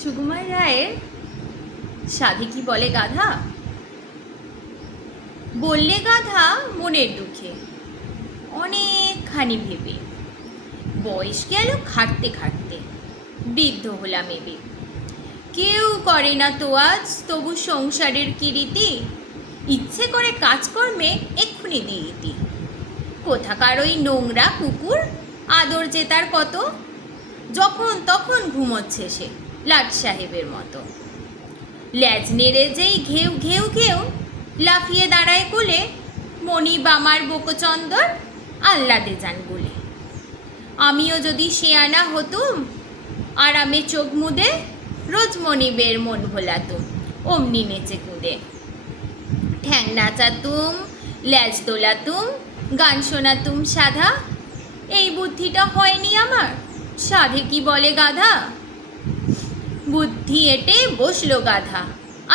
সুকুমার রায়ের সাধে কি বলে গাধা। বললে গাধা মনের দুঃখে অনেকখানি ভেবে, বয়স গেল খাটতে খাটতে, বৃদ্ধ হলাম এবে। কেউ করে না তো আজ তবু সংসারের কিরিতি, ইচ্ছে করে কাজকর্মে এক্ষুনি দিয়ে দিতি। কোথাকার ওই নোংরা কুকুর আদর যে তার কত, যখন তখন ঘুমোচ্ছে সে লাট সাহেবের মতো। ল্যাজ নেড়ে যেই ঘেউ ঘেউ ঘেউ লাফিয়ে দাঁড়ায় কোলে, মনিব আমার বকচন্দর আহ্লাদে যান বলে। আমিও যদি শেয়ানা হতুম, আরামে চোখ মুদে রোজ মনিবের মন ভোলাতুম অমনি নেচে কুঁদে। ঠ্যাং নাচাতুম, ল্যাজ দোলাতুম, গান শোনাতুম সাধা। এই বুদ্ধিটা হয়নি আমার, সাধে কি বলে গাধা। বুদ্ধি এঁটে বসলো গাধা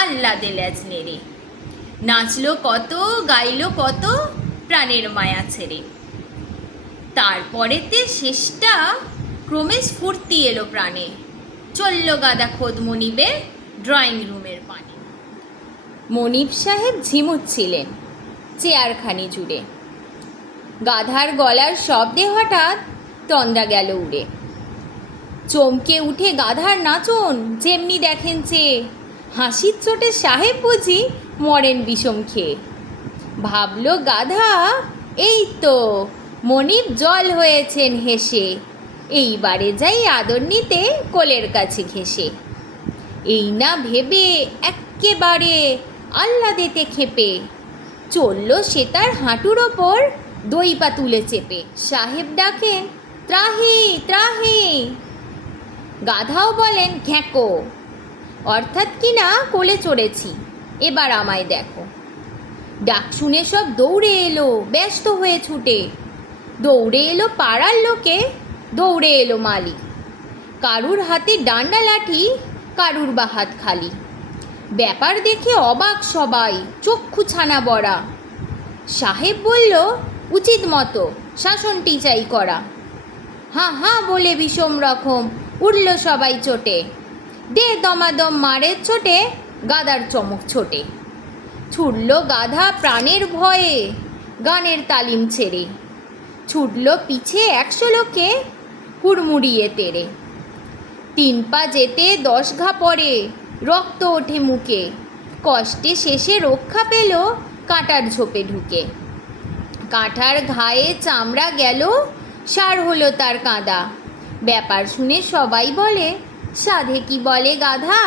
আহ্লাদে ল্যাজ নেড়ে, নাচলো কত গাইলো কত প্রাণের মায়া ছেড়ে। তারপরেতে শেষটা ক্রমে স্ফূর্তি এলো প্রাণে, চলল গাধা খোদ মনিবের ড্রয়িং রুমের পানে। মনিব সাহেব ঝিমুচ্ছিলেন চেয়ারখানি জুড়ে, গাধার গলার শব্দে হঠাৎ তন্দ্রা গেল উড়ে। চমকে উঠে গাধার নাচন যেমনি দেখেন চেয়ে, হাসির চোটে সাহেব বুঝি মরেন বিষম খেয়ে। ভাবল গাধা এই তো মনিব জল হয়েছেন হেসে, এইবারে যাই আদর নিতে কোলের কাছে ঘেঁষে। এই না ভেবে এক্কেবারে আহ্লাদেতে খেপে, চলল সে তার হাঁটুর ওপর দই পা তুলে চেপে। সাহেব ডাকেন ত্রাহি ত্রাহি, গাধাও বলেন ঘ্যাঁকো, অর্থাৎ কিনা কোলে চড়েছি এবার আমায় দেখো। ডাক শুনে সব দৌড়ে এলো ব্যস্ত হয়ে ছুটে, দৌড়ে এলো পাড়ার লোকে, দৌড়ে এলো মালি। কারুর হাতে ডান্ডা লাঠি, কারুর বা হাত খালি। ব্যাপার দেখে অবাক সবাই, চক্ষু ছানা বড়া। সাহেব বলল উচিত মতো শাসনটি চাই করা। হাঁ হাঁ বলে বিষম রকম উঠল সবাই চোটে, দে দমাদম মারের চোটে গাধার চমক ছোটে। ছুটল গাধা প্রাণের ভয়ে গানের তালিম ছেড়ে, ছুটল পিছে 100 লোকে হুড়মুড়িয়ে তেড়ে। 3 পা যেতে 10 ঘা পড়ে, রক্ত ওঠে মুখে, কষ্টে শেষে রক্ষা পেল কাঁটার ঝোপে ঢুকে। কাঁটার ঘায়ে চামড়া গেল, সার হলো তার কাঁদা। ব্যাপার শুনে সবাই বলে সাধে কি বলে গাধা।